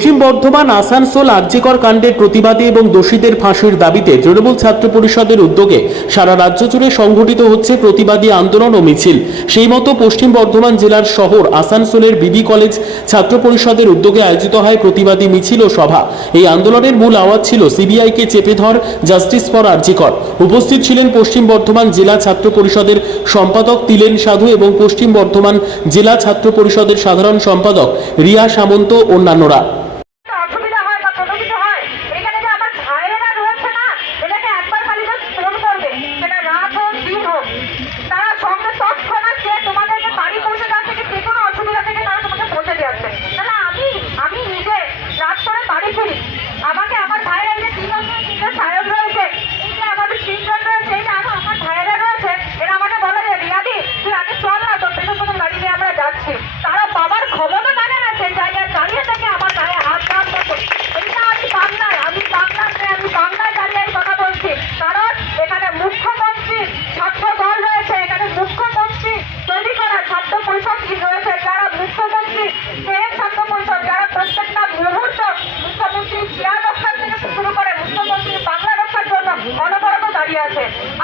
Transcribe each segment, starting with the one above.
পশ্চিম বর্ধমান, আসানসোল আর্যিকর কাণ্ডের প্রতিবাদে এবং দোষীদের ফাঁসির দাবিতে তৃণমূল ছাত্র পরিষদের উদ্যোগে সারা রাজ্য জুড়ে সংঘটিত হচ্ছে প্রতিবাদী আন্দোলন ও মিছিল। সেই মতো পশ্চিম বর্ধমান জেলার শহর, আসানসোলের বিবি কলেজ ছাত্র পরিষদের উদ্যোগে আয়োজিত হয় প্রতিবাদী মিছিল ও সভা। এই আন্দোলনের মূল আওয়াজ ছিল সিবিআইকে চেপে ধর, জাস্টিস ফর আর্জিকর। উপস্থিত ছিলেন পশ্চিম বর্ধমান জেলা ছাত্র পরিষদের সম্পাদক তিলেন সাধু এবং পশ্চিম বর্ধমান জেলা ছাত্র পরিষদের সাধারণ সম্পাদক রিয়া সামন্ত অন্যান্যরা।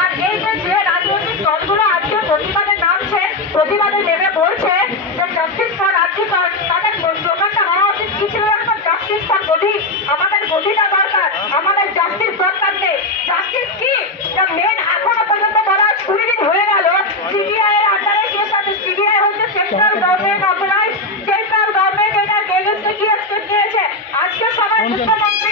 আর এই যে যে রাজনৈতিক দলগুলো আজকে প্রতিবাদে নামছে প্রতিবাদে নেমে বলছে যে জাস্টিস ফর আর্জিকর তাদের স্লোগানটা হওয়া উচিত। কি ছিল জাস্টিস ফর গদি আমাদের গদিটা দরকার। আমাদের জাস্টিস দরকার নেই। জাস্টিস কি? মেন এখনও পর্যন্ত বলা কুড়ি দিন হয়ে গেল। সিবিআই এর আন্ডারে কেস আছে সিবিআই হচ্ছে central government authorise central government এটা এগেন্সটে কি স্টেপ নিয়েছে? আজকে সবাই মুখ্যমন্ত্রী